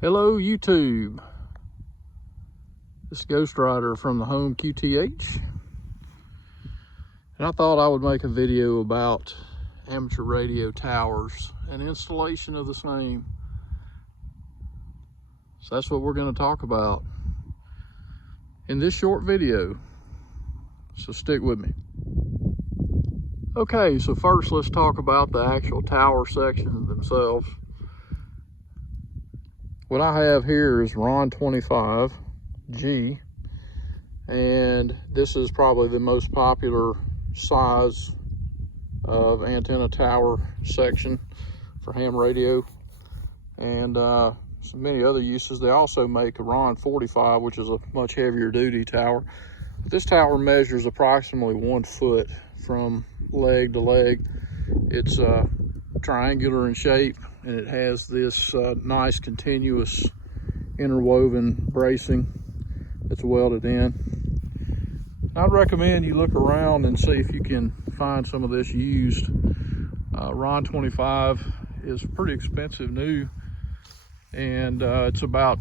Hello YouTube, this is Ghost Rider from the home QTH, and I thought I would make a video about amateur radio towers and installation of the same. So that's what we're going to talk about in this short video, so stick with me. Okay, so first let's talk about the actual tower sections themselves. What I have here is Rohn 25G, and this is probably the most popular size of antenna tower section for ham radio, and so many other uses. They also make a Rohn 45, which is a much heavier duty tower. But this tower measures approximately 1 foot from leg to leg. It's triangular in shape, and it has this nice continuous interwoven bracing that's welded in. I'd recommend you look around and see if you can find some of this used. Rohn 25 is pretty expensive new, and it's about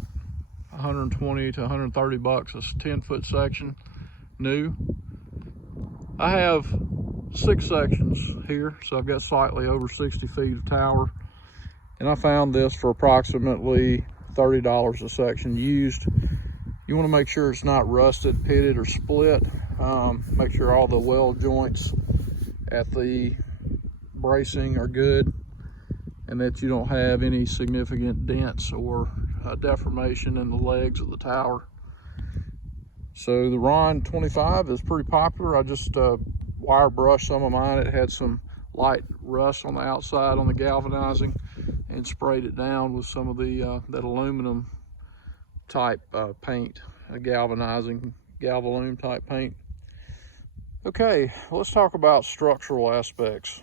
120 to 130 bucks a 10-foot section new. I have 6 sections here, so I've got slightly over 60 feet of tower, and I found this for approximately $30 a section used. You want to make sure it's not rusted, pitted, or split. Make sure all the weld joints at the bracing are good, and that you don't have any significant dents or deformation in the legs of the tower. So the Rohn 25 is pretty popular. I just wire brushed some of mine. It had some light rust on the outside on the galvanizing, and sprayed it down with some of the that aluminum type paint, a galvanizing Galvalume type paint. Okay, let's talk about structural aspects.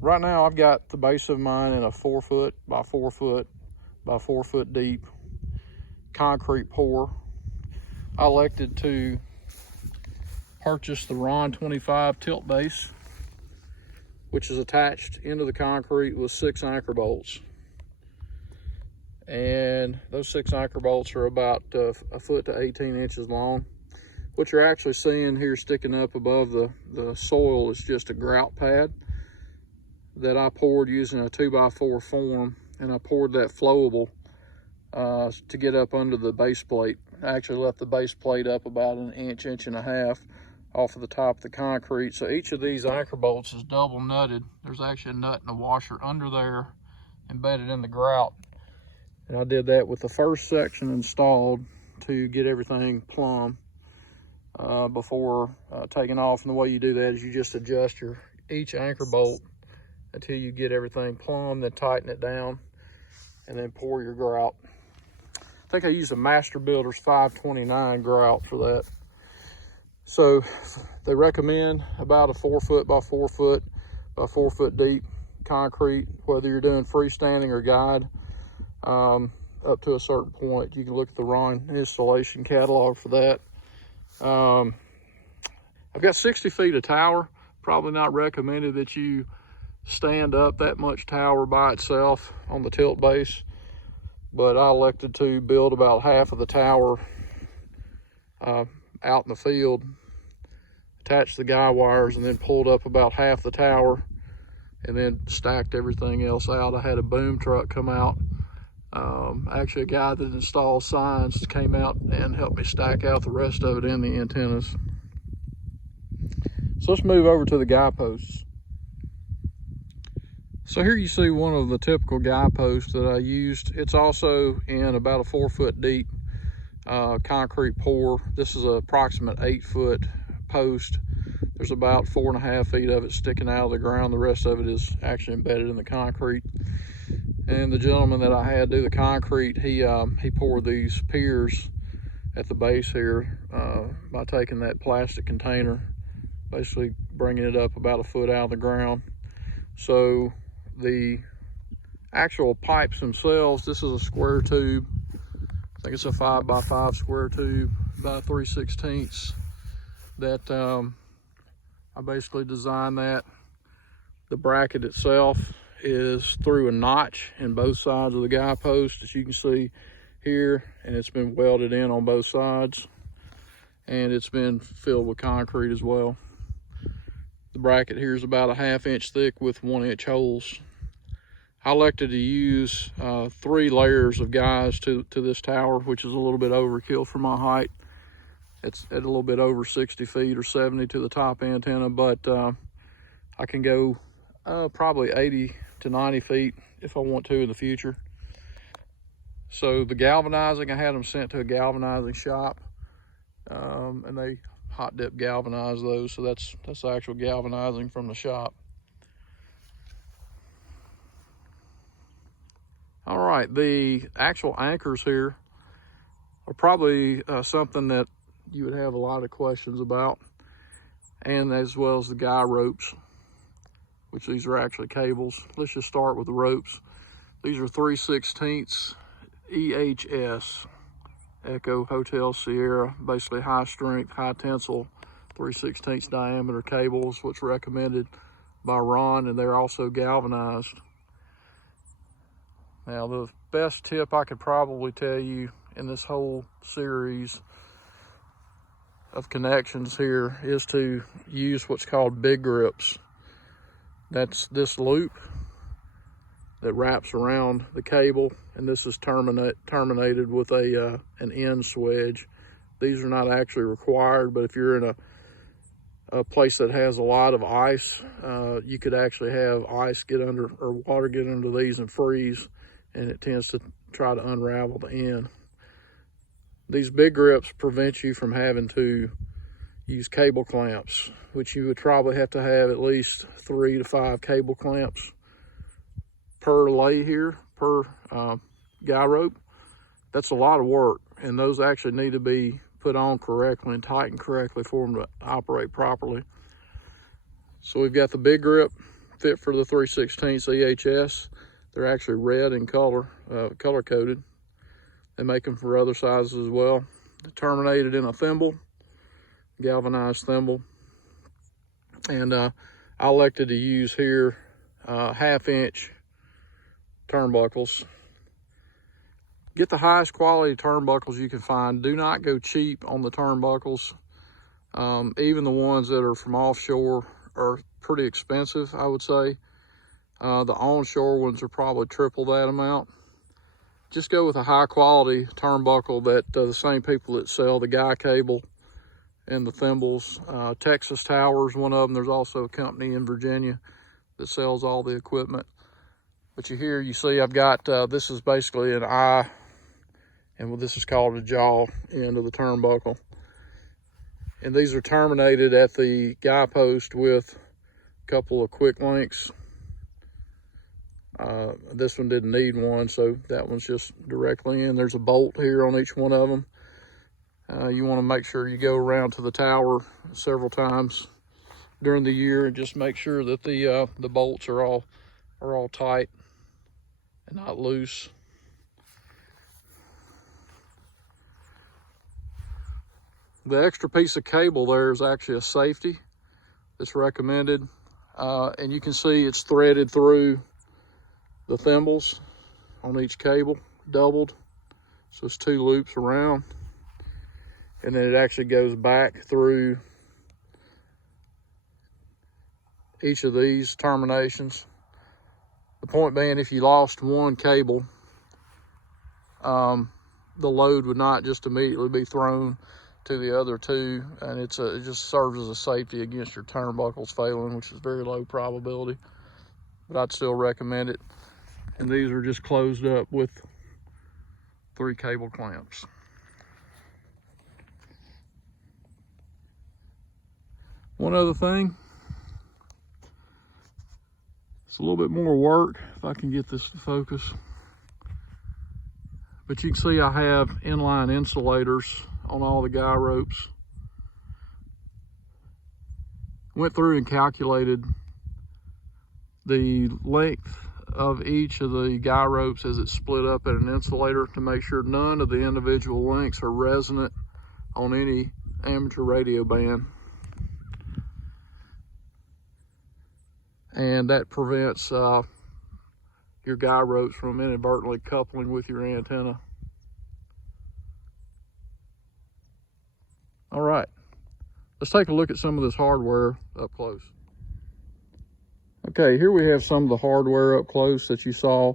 Right now I've got the base of mine in a 4 foot by 4 foot by 4 foot deep concrete pour. I elected to purchase the Rohn 25 tilt base, which is attached into the concrete with 6 anchor bolts. And those 6 anchor bolts are about a foot to 18 inches long. What you're actually seeing here sticking up above the soil is just a grout pad that I poured using a 2x4 form, and I poured that flowable to get up under the base plate. I actually left the base plate up about an inch, inch and a half off of the top of the concrete. So each of these anchor bolts is double nutted. There's actually a nut and a washer under there embedded in the grout. And I did that with the first section installed to get everything plumb before taking off. And the way you do that is you just adjust each anchor bolt until you get everything plumb, then tighten it down, and then pour your grout. I think I used a Master Builder's 529 grout for that. So they recommend about a 4 foot by 4 foot by 4 foot deep concrete, whether you're doing freestanding or guide, up to a certain point. You can look at the Rohn installation catalog for that. I've got 60 feet of tower. Probably not recommended that you stand up that much tower by itself on the tilt base, but I elected to build about half of the tower out in the field, attached the guy wires, and then pulled up about half the tower, and then stacked everything else out. I had a boom truck come out. Actually, a guy that installs signs came out and helped me stack out the rest of it in the antennas. So let's move over to the guy posts. So here you see one of the typical guy posts that I used. It's also in about a 4 foot deep concrete pour. This is an approximate 8 foot post. There's about 4.5 feet of it sticking out of the ground. The rest of it is actually embedded in the concrete. And the gentleman that I had do the concrete, he poured these piers at the base here by taking that plastic container, basically bringing it up about a foot out of the ground. So the actual pipes themselves, this is a square tube. I think it's a 5x5 square tube, about 3/16 that I basically designed that. The bracket itself is through a notch in both sides of the guy post, as you can see here, and it's been welded in on both sides, and it's been filled with concrete as well. The bracket here is about a 1/2 inch thick with 1-inch holes. I elected to use 3 layers of guys to this tower, which is a little bit overkill for my height. It's at a little bit over 60 feet or 70 to the top antenna, but I can go probably 80 to 90 feet if I want to in the future. So the galvanizing, I had them sent to a galvanizing shop, and they hot dip galvanize those. So that's the actual galvanizing from the shop. All right, the actual anchors here are probably something that you would have a lot of questions about, and as well as the guy ropes, which these are actually cables. Let's just start with the ropes. These are 3/16 EHS, Echo Hotel Sierra, basically high strength, high tensile, 3/16 diameter cables, which recommended by Rohn, and they're also galvanized. Now, the best tip I could probably tell you in this whole series of connections here is to use what's called big grips. That's this loop that wraps around the cable, and this is terminated with an end swedge. These are not actually required, but if you're in a place that has a lot of ice, you could actually have ice get under, or water get under these and freeze, and it tends to try to unravel the end. These big grips prevent you from having to use cable clamps, which you would probably have to have at least 3 to 5 cable clamps per lay here, per guy rope. That's a lot of work, and those actually need to be put on correctly and tightened correctly for them to operate properly. So we've got the big grip fit for the 3/16 EHS. They're actually red in color, color coded. They make them for other sizes as well. They're terminated in a thimble, galvanized thimble. And I elected to use here 1/2 inch turnbuckles. Get the highest quality turnbuckles you can find. Do not go cheap on the turnbuckles. Even the ones that are from offshore are pretty expensive, I would say. The onshore ones are probably triple that amount. Just go with a high quality turnbuckle that the same people that sell the guy cable and the thimbles. Texas Tower is one of them. There's also a company in Virginia that sells all the equipment. But you see I've got, this is basically an eye, and this is called a jaw end of the turnbuckle. And these are terminated at the guy post with a couple of quick links. This one didn't need one, so that one's just directly in. There's a bolt here on each one of them. You want to make sure you go around to the tower several times during the year and just make sure that the bolts are all tight and not loose. The extra piece of cable there is actually a safety that's recommended, and you can see it's threaded through the thimbles on each cable, doubled, so it's 2 loops around, and then it actually goes back through each of these terminations. The point being, if you lost one cable, the load would not just immediately be thrown to the other 2, and it just serves as a safety against your turnbuckles failing, which is very low probability, but I'd still recommend it. And these are just closed up with 3 cable clamps. One other thing, it's a little bit more work if I can get this to focus, but you can see I have inline insulators on all the guy ropes. Went through and calculated the length of each of the guy ropes as it's split up at an insulator to make sure none of the individual links are resonant on any amateur radio band. And that prevents your guy ropes from inadvertently coupling with your antenna. All right, let's take a look at some of this hardware up close. Okay, here we have some of the hardware up close that you saw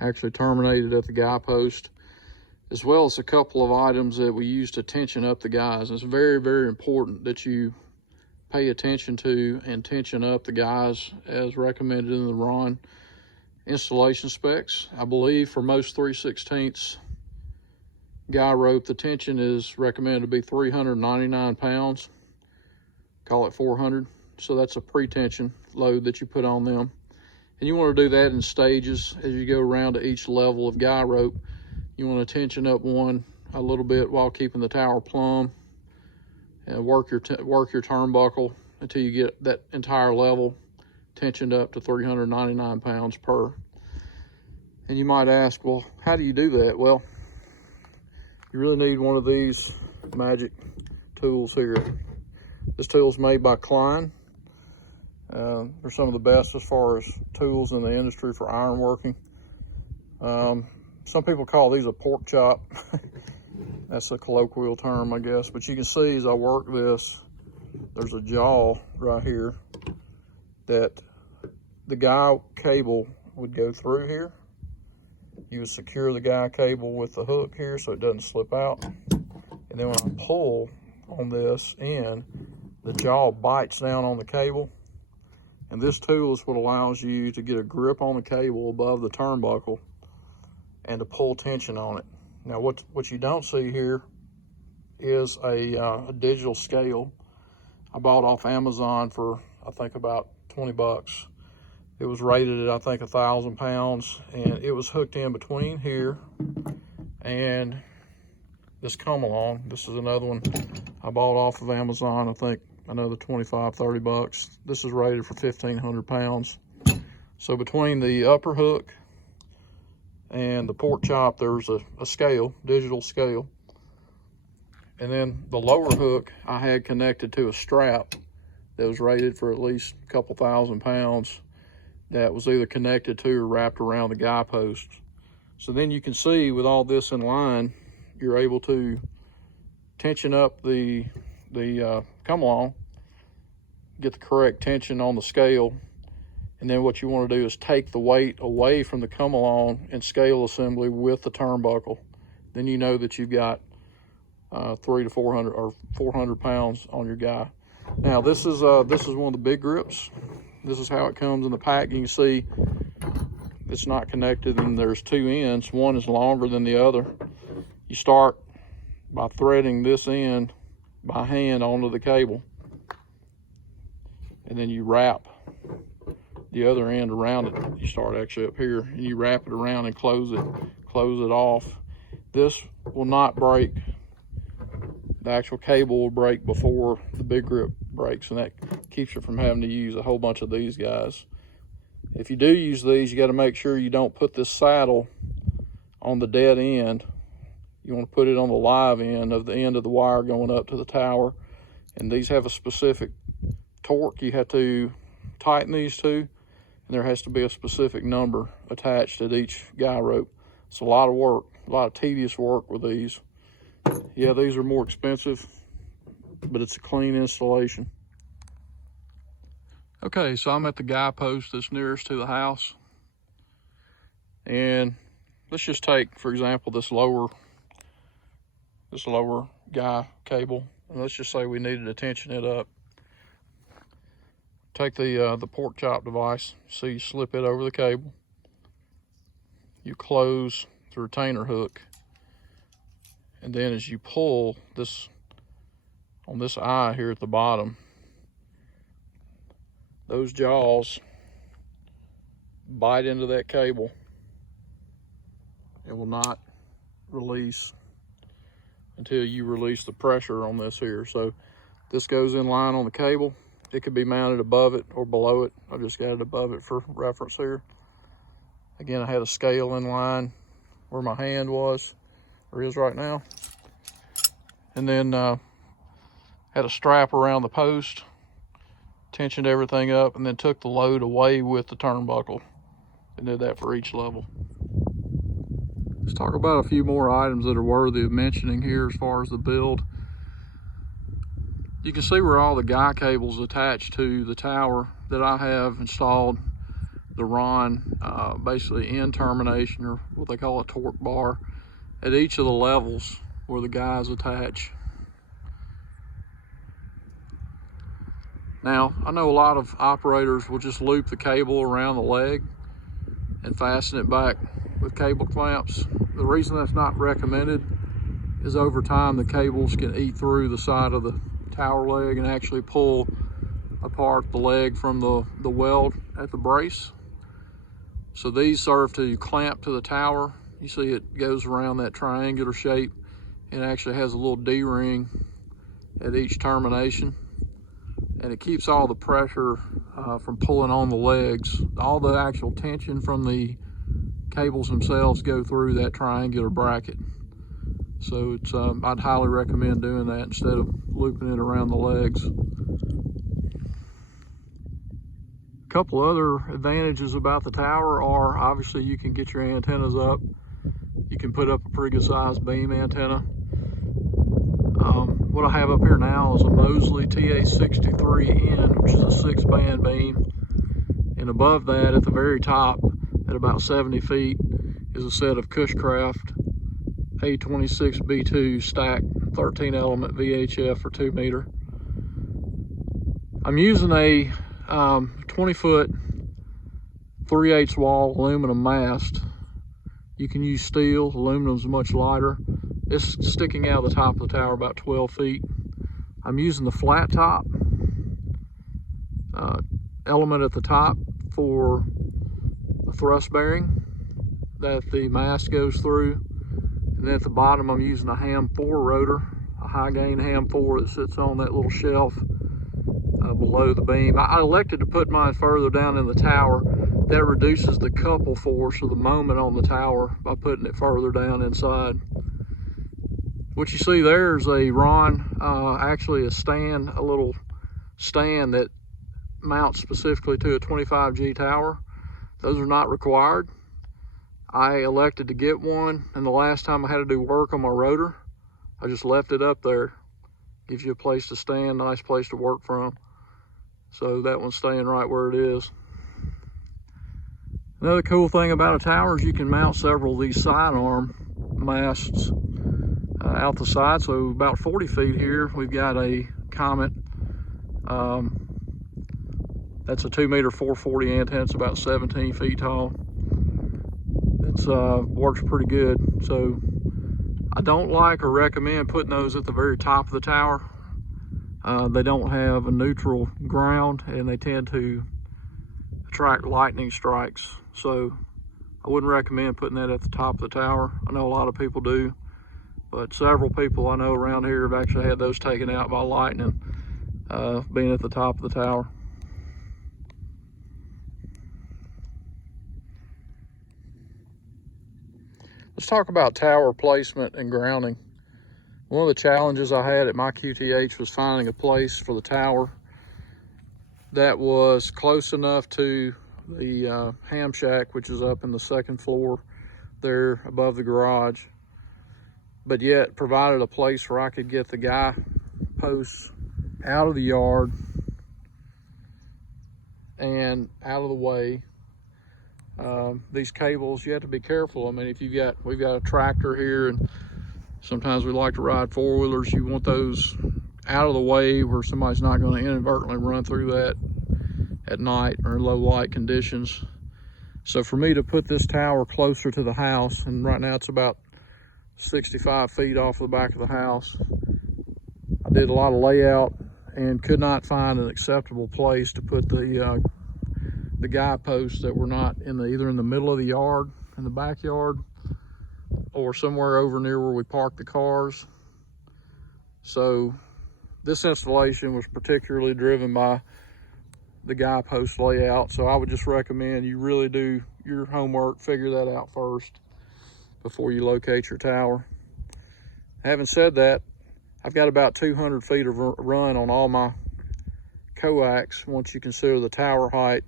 actually terminated at the guy post, as well as a couple of items that we use to tension up the guys. It's very, very important that you pay attention to and tension up the guys as recommended in the Rohn installation specs. I believe for most 3/16 guy rope, the tension is recommended to be 399 pounds. Call it 400. So that's a pre-tension load that you put on them. And you want to do that in stages as you go around to each level of guy rope. You want to tension up one a little bit while keeping the tower plumb, and work your turnbuckle until you get that entire level tensioned up to 399 pounds per. And you might ask, well, how do you do that? Well, you really need one of these magic tools here. This tool is made by Klein. They're some of the best as far as tools in the industry for ironworking. Some people call these a pork chop. That's a colloquial term, I guess. But you can see as I work this, there's a jaw right here that the guy cable would go through here. You would secure the guy cable with the hook here so it doesn't slip out. And then when I pull on this end, the jaw bites down on the cable. And this tool is what allows you to get a grip on the cable above the turnbuckle and to pull tension on it. Now what you don't see here is a digital scale I bought off Amazon for, I think, about 20 bucks. It was rated at, I think, 1,000 pounds, and it was hooked in between here and this come along. This is another one I bought off of Amazon, I think another 25, 30 bucks. This is rated for 1,500 pounds. So between the upper hook and the pork chop, there's a scale, digital scale. And then the lower hook I had connected to a strap that was rated for at least a couple thousand pounds, that was either connected to or wrapped around the guy post. So then you can see with all this in line, you're able to tension up the come along, get the correct tension on the scale, and then what you want to do is take the weight away from the come along and scale assembly with the turnbuckle. Then you know that you've got 300 to 400 or 400 pounds on your guy. Now this is one of the big grips. This is how it comes in the pack. You can see it's not connected, and there's two ends. One is longer than the other. You start by threading this end by hand onto the cable, and then you wrap the other end around it. You start actually up here, and you wrap it around and close it off. This will not break. The actual cable will break before the big grip breaks, and that keeps you from having to use a whole bunch of these guys. If you do use these, you got to make sure you don't put this saddle on the dead end. You want to put it on the live end of the wire going up to the tower. And these have a specific torque you have to tighten these to, and there has to be a specific number attached at each guy rope. It's a lot of work, a lot of tedious work with these. Yeah, these are more expensive, but it's a clean installation. Okay, so I'm at the guy post that's nearest to the house. And let's just take, for example, this lower guy cable. And let's just say we needed to tension it up. Take the pork chop device. So you slip it over the cable. You close the retainer hook. And then as you pull this, on this eye here at the bottom, those jaws bite into that cable. It will not release until you release the pressure on this here. So this goes in line on the cable. It could be mounted above it or below it. I just got it above it for reference here. Again, I had a scale in line where my hand was, or is right now. And then had a strap around the post, tensioned everything up, and then took the load away with the turnbuckle. and did that for each level. Let's talk about a few more items that are worthy of mentioning here as far as the build. You can see where all the guy cables attached to the tower that I have installed the Rohn basically end termination, or what they call a torque bar, at each of the levels where the guys attach. Now, I know a lot of operators will just loop the cable around the leg and fasten it back with cable clamps. The reason that's not recommended is over time the cables can eat through the side of the tower leg and actually pull apart the leg from the weld at the brace. So these serve to clamp to the tower. You see it goes around that triangular shape and actually has a little D-ring at each termination. And it keeps all the pressure from pulling on the legs. All the actual tension from the cables themselves go through that triangular bracket. So it's I'd highly recommend doing that instead of looping it around the legs. A couple other advantages about the tower are obviously you can get your antennas up. You can put up a pretty good sized beam antenna. What I have up here now is a Mosley TA63N, which is a 6-band beam. And above that, at the very top, at about 70 feet, is a set of Cushcraft A26B2 stacked 13-element VHF for 2 meter. I'm using a 20-foot 3/8 wall aluminum mast. You can use steel. Aluminum's much lighter. It's sticking out of the top of the tower about 12 feet. I'm using the flat top element at the top for the thrust bearing that the mast goes through. And then at the bottom, I'm using a ham 4 rotor, a HyGain ham 4 that sits on that little shelf below the beam. I elected to put mine further down in the tower. That reduces the couple force or the moment on the tower by putting it further down inside. What you see there is a Rohn, actually a little stand that mounts specifically to a 25G tower. Those are not required. I elected to get one, and the last time I had to do work on my rotor, I just left it up there. Gives you a place to stand, nice place to work from. So that one's staying right where it is. Another cool thing about a tower is you can mount several of these sidearm masts out the side. So about 40 feet here, we've got a Comet. That's a 2 meter 440 antenna. It's about 17 feet tall. It's works pretty good. So I don't like or recommend putting those at the very top of the tower. They don't have a neutral ground and they tend to attract lightning strikes. So I wouldn't recommend putting that at the top of the tower. I know a lot of people do, but several people I know around here have actually had those taken out by lightning being at the top of the tower. Let's talk about tower placement and grounding. One of the challenges I had at my QTH was finding a place for the tower that was close enough to the ham shack, which is up in the second floor there above the garage, but yet provided a place where I could get the guy posts out of the yard and out of the way. These cables, you have to be careful. I mean, if we've got a tractor here, and sometimes we like to ride 4-wheelers, you want those out of the way where somebody's not going to inadvertently run through that at night or in low light conditions. So for me to put this tower closer to the house, and right now it's about 65 feet off the back of the house, I did a lot of layout and could not find an acceptable place to put the guy posts that were not either in the middle of the yard, in the backyard, or somewhere over near where we park the cars. So this installation was particularly driven by the guy post layout. So I would just recommend you really do your homework, figure that out first before you locate your tower. Having said that, I've got about 200 feet of run on all my coax once you consider the tower height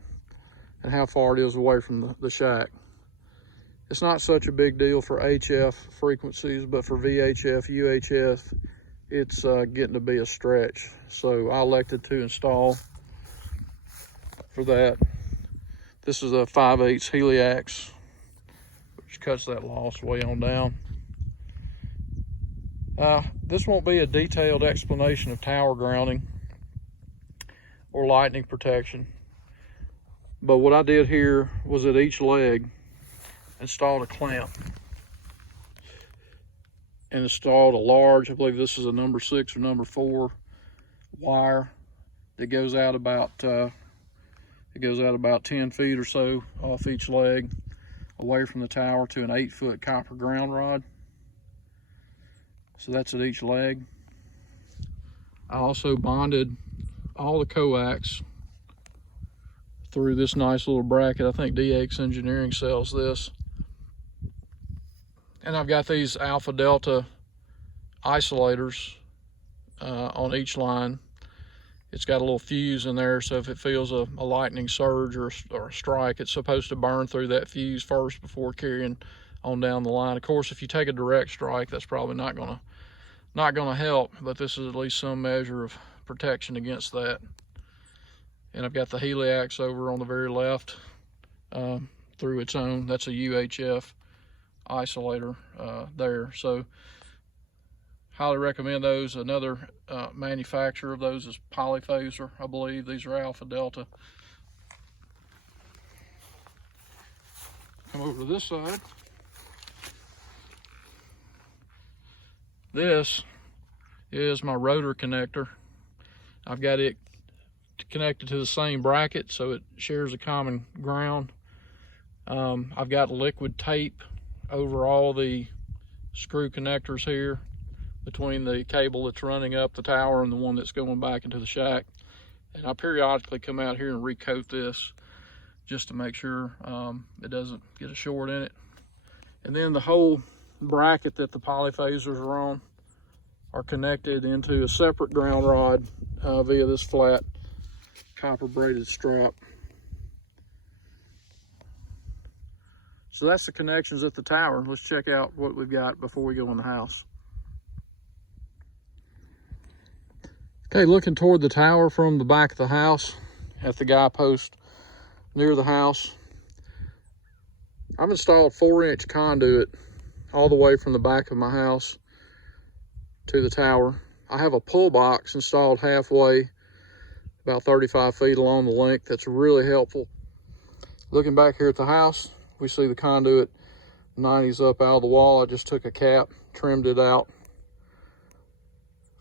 and how far it is away from the shack. It's not such a big deal for HF frequencies, but for VHF, UHF, it's getting to be a stretch. So I elected to install for that. This is a 5/8 heliax, which cuts that loss way on down. This won't be a detailed explanation of tower grounding or lightning protection, but what I did here was at each leg installed a clamp and installed a large, I believe this is a number 6 or number 4 wire that goes out about 10 feet or so off each leg away from the tower to an 8-foot copper ground rod. So that's at each leg. I also bonded all the coax through this nice little bracket. I think DX Engineering sells this. And I've got these alpha delta isolators on each line. It's got a little fuse in there, so if it feels a lightning surge or a strike, it's supposed to burn through that fuse first before carrying on down the line. Of course, if you take a direct strike, that's probably not gonna help, but this is at least some measure of protection against that. And I've got the heliax over on the very left through its own. That's a UHF isolator there. So highly recommend those. Another manufacturer of those is Polyphaser, I believe. These are alpha delta. Come over to this side. This is my rotor connector. I've got it connected to the same bracket, so it shares a common ground. I've got liquid tape over all the screw connectors here between the cable that's running up the tower and the one that's going back into the shack. And I periodically come out here and recoat this just to make sure it doesn't get a short in it. And then the whole bracket that the polyphasers are on are connected into a separate ground rod via this flat copper braided strap. So that's the connections at the tower. Let's check out what we've got before we go in the house. Okay, looking toward the tower from the back of the house at the guy post near the house, I've installed 4-inch conduit all the way from the back of my house to the tower. I have a pull box installed halfway, about 35 feet along the length. That's really helpful. Looking back here at the house, we see the conduit 90s up out of the wall. I just took a cap, trimmed it out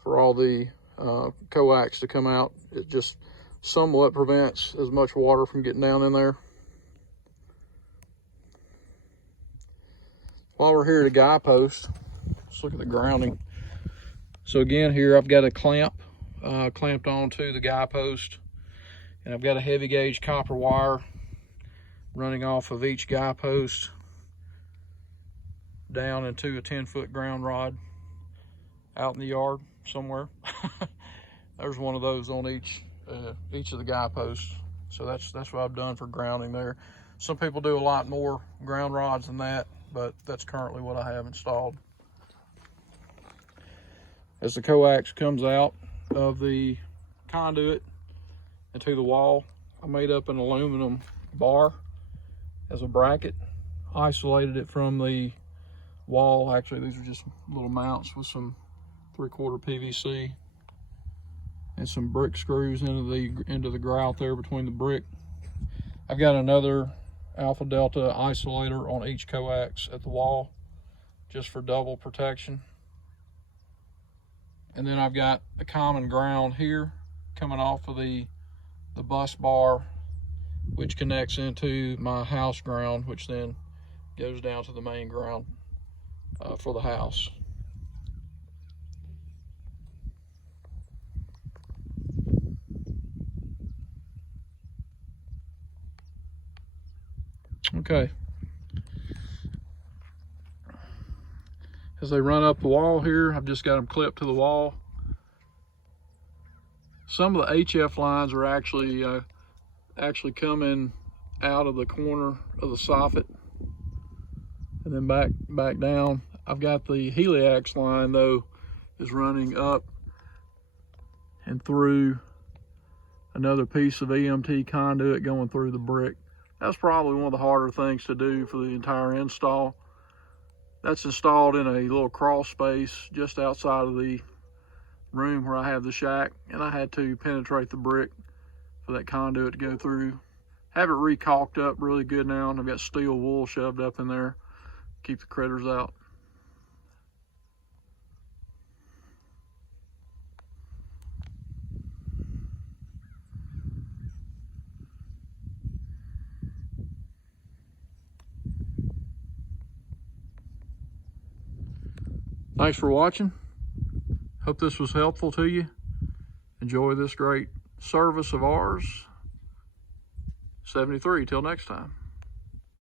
for all the coax to come out. It just somewhat prevents as much water from getting down in there. While we're here at a guy post, let's look at the grounding. So again, here I've got a clamp clamped onto the guy post, and I've got a heavy gauge copper wire running off of each guy post down into a 10-foot ground rod out in the yard somewhere. There's one of those on each of the guy posts. So that's what I've done for grounding there. Some people do a lot more ground rods than that, but that's currently what I have installed. As the coax comes out of the conduit into the wall, I made up an aluminum bar as a bracket, isolated it from the wall. Actually, these are just little mounts with some 3/4 PVC and some brick screws into the grout there between the brick. I've got another alpha delta isolator on each coax at the wall, just for double protection. And then I've got a common ground here coming off of the bus bar, which connects into my house ground, which then goes down to the main ground for the house. Okay. As they run up the wall here, I've just got them clipped to the wall. Some of the HF lines are actually coming out of the corner of the soffit and then back down. I've got the heliax line though is running up and through another piece of EMT conduit going through the brick. That's probably one of the harder things to do for the entire install. That's installed in a little crawl space just outside of the room where I have the shack, and I had to penetrate the brick for that conduit to go through. Have it re-caulked up really good now, and I've got steel wool shoved up in there, keep the critters out. Thanks for watching. Hope this was helpful to you. Enjoy this great service of ours. 73, till next time.